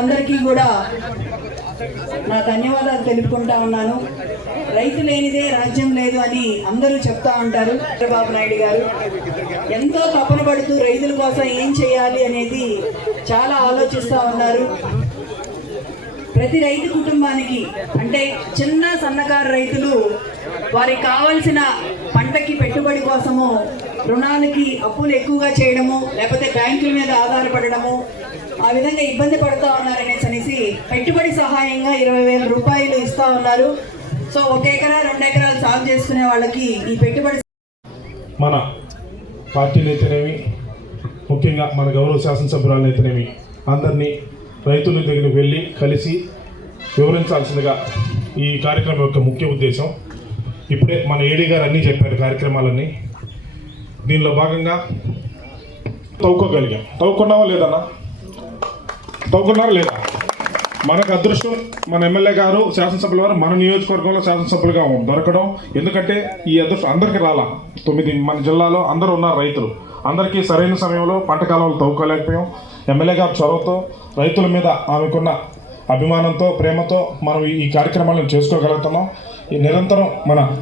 అందరికీ కూడా నా ధన్యవాదాలు తెలుపుకుంటా ఉన్నాను. రైతు లేనిదే రాజ్యం లేదు అని అందరూ చెప్తా ఉంటారు. చంద్రబాబు నాయుడు గారు ఎంతో తపన పడుతూ రైతుల కోసం ఏం చేయాలి అనేది చాలా ఆలోచిస్తూ ఉన్నారు. ప్రతి రైతు కుటుంబానికి అంటే చిన్న సన్నకారు రైతులు వారికి కావాల్సిన పంటకి పెట్టుబడి కోసము రుణాలకి అప్పులు ఎక్కువగా చేయడము లేకపోతే బ్యాంకుల మీద ఆధారపడడము ఆ విధంగా ఇబ్బంది పడుతూ ఉన్నారనేసి అనేసి పెట్టుబడి సహాయంగా ఇరవై వేల రూపాయలు ఇస్తూ ఉన్నారు. సో ఒక ఎకరా రెండు ఎకరాలు సాగు చేసుకునే వాళ్ళకి ఈ పెట్టుబడి మన పార్టీలు అయితేనేమి ముఖ్యంగా మన గౌరవ శాసనసభ్యురాలు అయితేనేమి అందరినీ రైతుల దగ్గరికి వెళ్ళి కలిసి వివరించాల్సిందిగా ఈ కార్యక్రమం యొక్క ముఖ్య ఉద్దేశం. ఇప్పుడే మన ఏడీ గారు అన్నీ చెప్పారు కార్యక్రమాలన్నీ. దీనిలో భాగంగా తవ్వుకోగలిగాం. తవ్వుకున్నావా లేదన్నా? తవ్వుకున్నారా లేదా? మనకు అదృష్టం మన ఎమ్మెల్యే గారు శాసనసభ్యుల వారు మన నియోజకవర్గంలో శాసనసభ్యులుగా దొరకడం. ఎందుకంటే ఈ అదృష్టం అందరికీ రాలా. తొమ్మిది మన జిల్లాలో అందరూ ఉన్నారు రైతులు. అందరికీ సరైన సమయంలో పంట కాలంలో తవ్వుకోలేకపోయాం. ఎమ్మెల్యే గారు చొరవతో రైతుల మీద ఆమెకున్న అభిమానంతో ప్రేమతో మనం ఈ- ఈ కార్యక్రమాలను చేసుకోగలుగుతున్నాం. ఈ నిరంతరం మన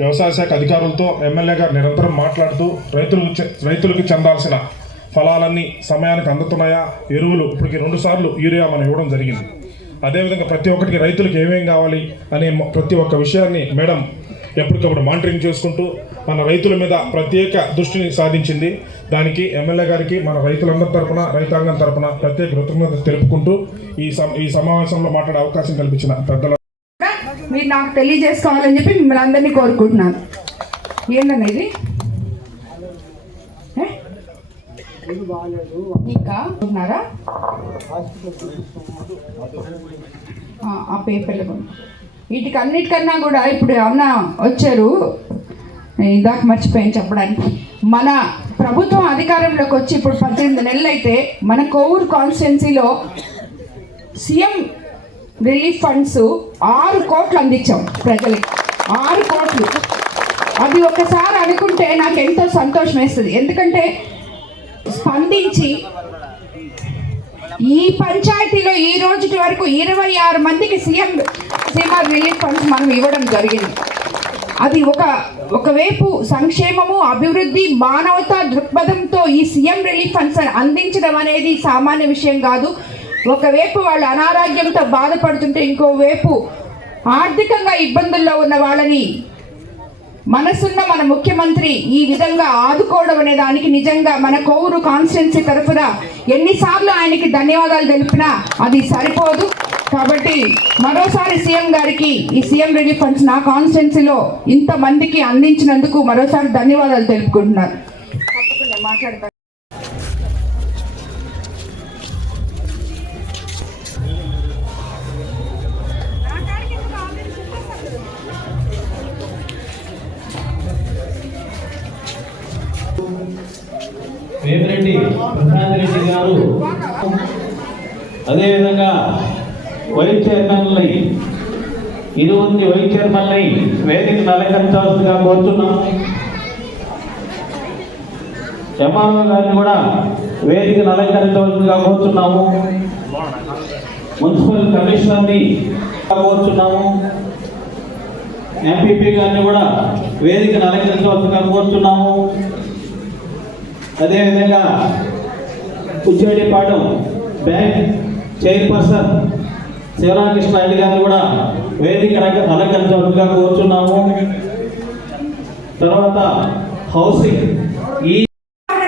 వ్యవసాయ శాఖ అధికారులతో ఎమ్మెల్యే గారు నిరంతరం మాట్లాడుతూ రైతులకు చె- రైతులకు చెందాల్సిన ఫలాలన్నీ సమయానికి అందుతున్నాయా? ఎరువులు ఇప్పటికి రెండు సార్లు యూరియా మనం ఇవ్వడం జరిగింది. అదేవిధంగా ప్రతి ఒక్కరికి రైతులకు ఏమేం కావాలి అనే ప్రతి ఒక్క విషయాన్ని మేడం ఎప్పటికప్పుడు మానిటరింగ్ చేసుకుంటూ మన రైతుల మీద ప్రత్యేక దృష్టిని సాధించింది. దానికి ఎమ్మెల్యే గారికి మన రైతులందరి తరపున రైతాంగం తరపున ప్రత్యేక కృతజ్ఞత తెలుపుకుంటూ ఈ ఈ సమావేశంలో మాట్లాడే అవకాశం కల్పించిన పెద్దల మీరు నాకు తెలియజేసుకోవాలని చెప్పి మిమ్మల్ని అందరినీ కోరుకుంటున్నాను. ఏంటన్నా ఇంకా ఉన్నారా ఆ, పేపర్లు వీటికి అన్నిటికన్నా కూడా ఇప్పుడు అన్న వచ్చారు? ఇందాక మర్చిపోయాను చెప్పడానికి. మన ప్రభుత్వం అధికారంలోకి వచ్చి ఇప్పుడు పద్దెనిమిది నెలలు అయితే మన కోవూరు కాన్స్టిట్యున్సీలో సీఎం రిలీఫ్ ఫండ్స్ ఆరు కోట్లు అందించాం ప్రజలకి. ఆరు కోట్లు. అది ఒకసారి అనుకుంటే నాకు ఎంతో సంతోషం వేస్తుంది. ఎందుకంటే స్పందించి ఈ పంచాయతీలో ఈ రోజుటి వరకు ఇరవై ఆరు మందికి సీఎం సీఎంఆర్ రిలీఫ్ ఫండ్స్ మనం ఇవ్వడం జరిగింది. అది ఒక ఒకవైపు సంక్షేమము అభివృద్ధి మానవతా దృక్పథంతో ఈ సీఎం రిలీఫ్ ఫండ్స్ అందించడం అనేది సామాన్య విషయం కాదు. ఒకవైపు వాళ్ళు అనారోగ్యంతో బాధపడుతుంటే ఇంకోవైపు ఆర్థికంగా ఇబ్బందుల్లో ఉన్న వాళ్ళని మనసున్న మన ముఖ్యమంత్రి ఈ విధంగా ఆదుకోవడం అనే దానికి నిజంగా మన కోవూరు కాన్స్టిట్యున్సీ తరఫున ఎన్నిసార్లు ఆయనకి ధన్యవాదాలు తెలిపినా అది సరిపోదు. కాబట్టి మరోసారి సీఎం గారికి ఈ సీఎం రిలీఫ్ ఫండ్స్ నా కాన్స్టిట్యున్సీలో ఇంతమందికి అందించినందుకు మరోసారి ధన్యవాదాలు తెలుపుకుంటున్నారు తప్పకుండా మాట్లాడతాను. వేమిరెడ్డి ప్రశాంత్ రెడ్డి గారు అదేవిధంగా వైస్ చైర్మన్లై ఇరువురిని వైస్ చైర్మన్లై వేదిక అలంకరించవలసిందిగా కోరుతున్నాం. ఎంఆర్ఓ గారిని కూడా వేదిక అలంకరించవలసిందిగా కోరుతున్నాము. మున్సిపల్ కమిషనర్ని కోరుతున్నాము. ఎంపీపీ గారిని కూడా వేదికను అలంకరించవలసిందిగా కోరుతున్నాము. అదేవిధంగా ఉచ్చేటిపాడు బ్యాంక్ చైర్పర్సన్ శివరామకృష్ణ రెడ్డి గారిని కూడా వేదిక అలంక- అలంకరించవలసిందిగా కోరుచున్నాము. తర్వాత హౌసింగ్. ఈ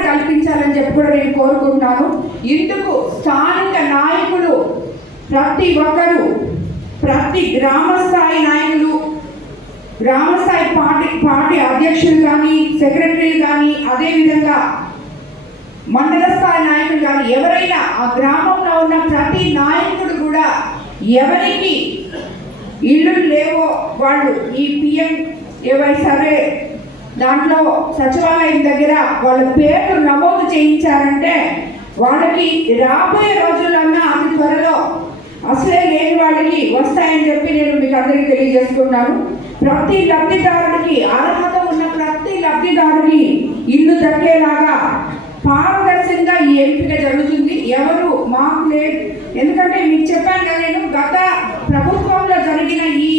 కల్పించాలని చెప్పి కూడా నేను కోరుకుంటున్నాను. ఇందుకు స్థానిక నాయకులు ప్రతి ఒక్కరు ప్రతి గ్రామ స్థాయి నాయకులు గ్రామ స్థాయి పార్టీ పార్టీ అధ్యక్షులు కానీ సెక్రటరీలు కానీ అదేవిధంగా మండల స్థాయి నాయకులు కానీ ఎవరైనా ఆ గ్రామంలో ఉన్న ప్రతి నాయకుడు కూడా ఎవరికి ఇల్లు లేవో వాళ్ళు ఈ పిఎం ఏవై సర్వే దాంట్లో సచివాలయం దగ్గర వాళ్ళ పేర్లు నమోదు చేయించారంటే వాళ్ళకి రాబోయే రోజులన్నా అతి త్వరలో అసలే లేని వాళ్ళకి వస్తాయని చెప్పి నేను మీకు అందరికీ తెలియజేసుకున్నాను ప్రతి లబ్ధిదారుడికి అర్హత ఉన్న ప్రతి లబ్ధిదారుడికి ఇల్లు దక్కేలాగా పారదర్శకంగా ఈ ఎంపిక జరుగుతుంది. ఎవరు మాకు లేదు ఎందుకంటే మీకు చెప్పాను కదా నేను గత ప్రభుత్వంలో జరిగిన ఈ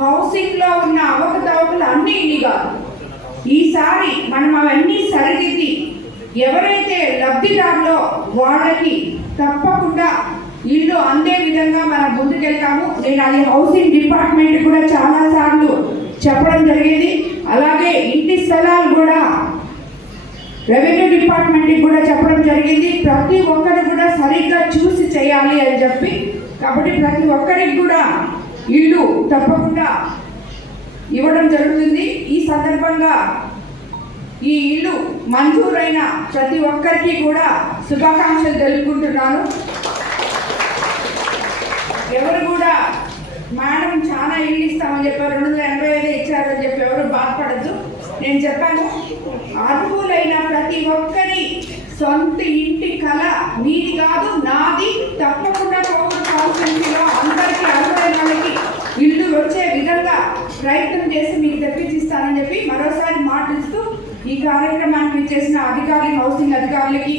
హౌసింగ్లో ఉన్న అవకతవకలు అన్నీ ఇన్ని కాదు. ఈసారి మనం అవన్నీ సరిదిద్ది ఎవరైతే లబ్ధిదారులో వాళ్ళకి తప్పకుండా ఇల్లు అందే విధంగా మనం ముందుకెళ్తాము. నేను అది హౌసింగ్ డిపార్ట్మెంట్ కూడా చాలా సార్లు చెప్పడం జరిగింది. అలాగే ఇంటి స్థలాలు కూడా రెవెన్యూ డిపార్ట్మెంట్కి కూడా చెప్పడం జరిగింది. ప్రతి ఒక్కరు కూడా సరిగ్గా చూసి చేయాలి అని చెప్పి. కాబట్టి ప్రతి ఒక్కరికి కూడా ఇల్లు తప్పకుండా ఇవ్వడం జరుగుతుంది. ఈ సందర్భంగా ఈ ఇల్లు మంజూరైన ప్రతి ఒక్కరికి కూడా శుభాకాంక్షలు తెలుపుకుంటున్నాను. ఎవరు కూడా మేడం చాలా ఇల్లు ఇస్తామని చెప్పారు రెండు వందల ఎనభై ఐదు ఇచ్చారని చెప్పి ఎవరు బాధపడద్దు. నేను చెప్పాను అర్హులైన ప్రతి ఒక్కరి సొంత ఇంటి కళ మీది కాదు నాది. తప్పకుండా కోవిడ్ కాన్స్టిట్యూన్సీలో అందరికీ అర్హులైన వాళ్ళకి ఇల్లు వచ్చే విధంగా ప్రయత్నం చేసి మీకు తెప్పించిస్తానని చెప్పి మరోసారి మాటిస్తూ ఈ కార్యక్రమానికి చేసిన అధికారులు హౌసింగ్ అధికారులకి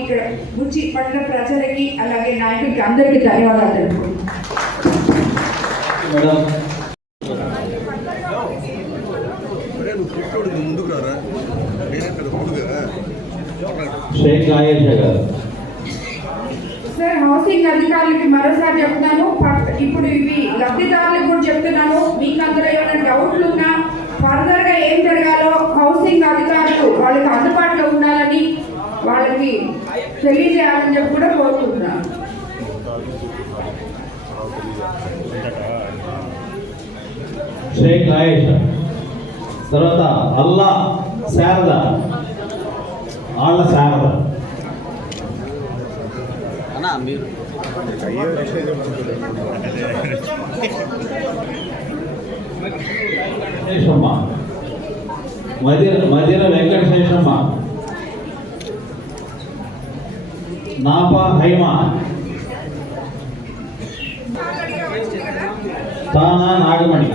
ఇక్కడ గుచ్చి పట్టిన ప్రజలకి అలాగే నాయకులకి అందరికీ ధన్యవాదాలు తెలుపుకుంటున్నాను. ఆయేషా గారు. సార్ హౌసింగ్ అధికారులకి మరోసారి చెప్తున్నాను. ఇప్పుడు ఇవి లబ్ధిదారులకు కూడా చెప్తున్నాను. మీకు అందులో ఏమైనా డౌట్లు ఉన్నా ఫర్దర్గా ఏం జరగాలో హౌసింగ్ అధికారులు వాళ్ళకి అందుబాటులో ఉండాలని వాళ్ళకి తెలియజేయాలని చెప్పి కూడా కోరుకుంటున్నాను. షేక్ ఆయేషా తర్వాత అల్లా శారద. ఆళ్ళ శారద. అన్నా మీరు. మధ్యన మదిర వెంకటశేషమ్మ నాపా హైమ. తానా నాగమణి.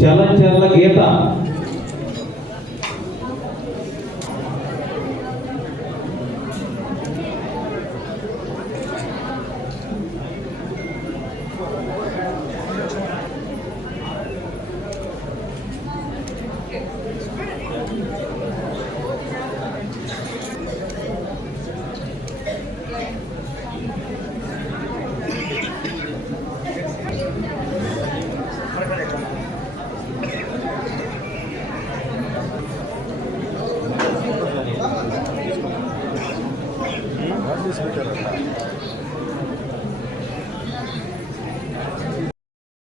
చల్ల చల్ల గీత. ಹಾಸ್ಪಿಟಲ್